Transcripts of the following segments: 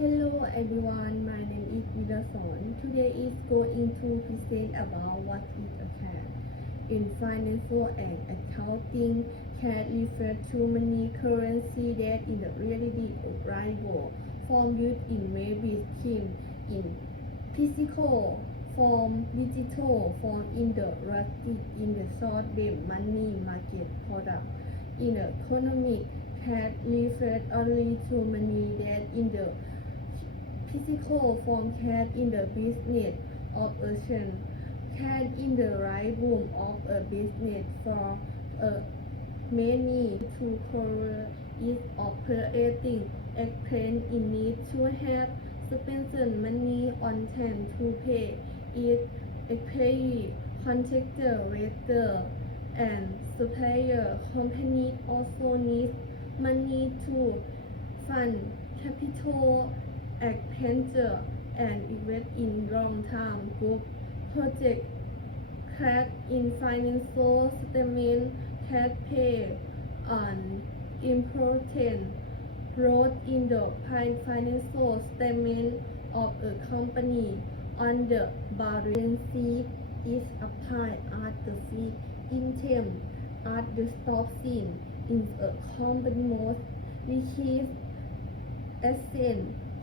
Hello everyone, my name is Vidason. Today is going to present about what is a CAD. In financial and accounting, CAD refers to many currency that in the reality of real world form used in maybe scheme in physical form, digital form in the rapid in the short term money market product. In the economic, CAD refers only to money that in the physical form CAD in the business of action, CAD in the right room of a business for a many to cover is operating expense in need to have spent money on hand to pay its employee, contractor, waiter, and supplier. Company also need money to fund capital expenditure and invest in long-term group project. CAD in financial statement, CAD pay an important role in the financial statement of a company. On the balance sheet is applied as the fixed income at the stock scene in a company most liquid asset.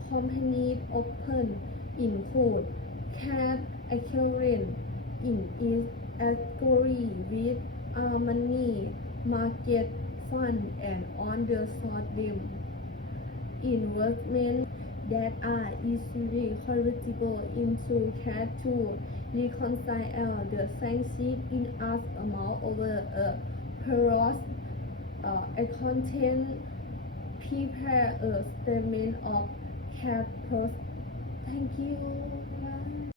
Companies often include cash equivalent in its category with money market fund and on the short-term investment that are easily convertible into cash to reconcile the sanctions in as amount over a period. Accountant prepare a statement of cash flows. Thank you. Bye.